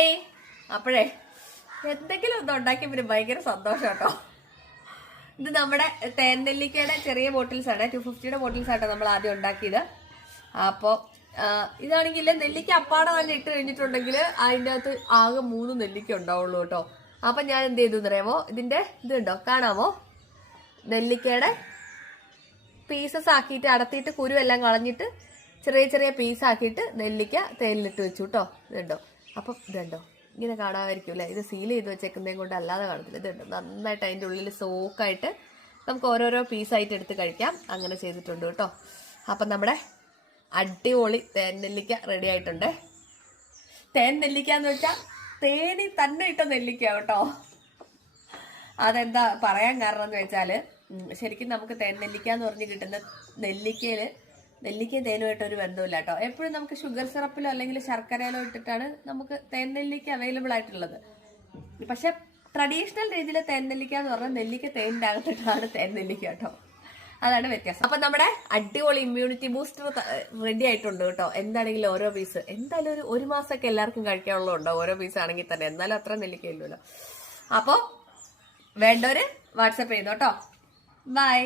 Hi. അപ്പോഴേ എന്തെങ്കിലും ഒന്ന് ഉണ്ടാക്കി പിന്നെ ഭയങ്കര സന്തോഷം കേട്ടോ. ഇത് നമ്മുടെ തേൻനെല്ലിക്കയുടെ ചെറിയ ബോട്ടിൽസ് ആണ്, 250 ബോട്ടിൽസ് ആട്ടോ നമ്മൾ ആദ്യം ഉണ്ടാക്കിയത്. അപ്പോൾ ഇതാണെങ്കിൽ നെല്ലിക്ക അപ്പാടെ തന്നെ ഇട്ട് കഴിഞ്ഞിട്ടുണ്ടെങ്കിൽ അതിൻ്റെ അകത്ത് ആകെ 3 നെല്ലിക്ക ഉണ്ടാവുള്ളൂ കേട്ടോ. അപ്പം ഞാൻ എന്ത് ചെയ്തു എന്നറിയാമോ, ഇതിൻ്റെ ഇതുണ്ടോ കാണാമോ, നെല്ലിക്കയുടെ പീസസ് ആക്കിയിട്ട് അടത്തിയിട്ട് കുരുവെല്ലാം കളഞ്ഞിട്ട് ചെറിയ ചെറിയ പീസാക്കിയിട്ട് നെല്ലിക്ക തേനിലിട്ട് വെച്ചു കേട്ടോ. ഇതുണ്ടോ, അപ്പം ഇതുണ്ടോ ഇങ്ങനെ കാണാമായിരിക്കും അല്ലേ. ഇത് സീൽ ചെയ്ത് വെച്ചേക്കുന്നതും കൊണ്ട് അല്ലാതെ കാണത്തില്ല. ഇതുണ്ട് നന്നായിട്ട് അതിൻ്റെ ഉള്ളിൽ സോക്കായിട്ട് നമുക്ക് ഓരോരോ പീസായിട്ട് എടുത്ത് കഴിക്കാം. അങ്ങനെ ചെയ്തിട്ടുണ്ട് കേട്ടോ. അപ്പം നമ്മുടെ അടിപൊളി തേൻ നെല്ലിക്ക റെഡി ആയിട്ടുണ്ട്. തേൻ നെല്ലിക്ക എന്ന് വെച്ചാൽ തേനി തന്നെ ഇട്ട നെല്ലിക്ക കേട്ടോ. അതെന്താ പറയാൻ കാരണം എന്ന് വെച്ചാൽ ശരിക്കും നമുക്ക് തേൻ നെല്ലിക്ക എന്ന് പറഞ്ഞ് കിട്ടുന്ന നെല്ലിക്കയും തേനുമായിട്ട് ഒരു ബന്ധമില്ല കേട്ടോ. എപ്പോഴും നമുക്ക് ഷുഗർ സിറപ്പിലോ അല്ലെങ്കിൽ ശർക്കരയിലോ ഇട്ടിട്ടാണ് നമുക്ക് തേൻ നെല്ലിക്ക അവൈലബിൾ ആയിട്ടുള്ളത്. പക്ഷെ ട്രഡീഷണൽ രീതിയിൽ തേൻ നെല്ലിക്ക എന്ന് പറഞ്ഞാൽ നെല്ലിക്ക തേനിൻ്റെ അകത്തിട്ടാണ് തേൻ നെല്ലിക്ക കേട്ടോ. അതാണ് വ്യത്യാസം. അപ്പൊ നമ്മുടെ അടിപൊളി ഇമ്മ്യൂണിറ്റി ബൂസ്റ്റർ റെഡി ആയിട്ടുണ്ട് കേട്ടോ. എന്താണെങ്കിലും ഓരോ പീസ് എന്തായാലും ഒരു മാസമൊക്കെ എല്ലാവർക്കും കഴിക്കാനുള്ളതുണ്ടോ ഓരോ പീസ് ആണെങ്കിൽ തന്നെ. എന്നാലും അത്ര നെല്ലിക്കയില്ലല്ലോ. അപ്പോൾ വേണ്ടവര് വാട്സപ്പ് ചെയ്യുന്നു കേട്ടോ. ബൈ.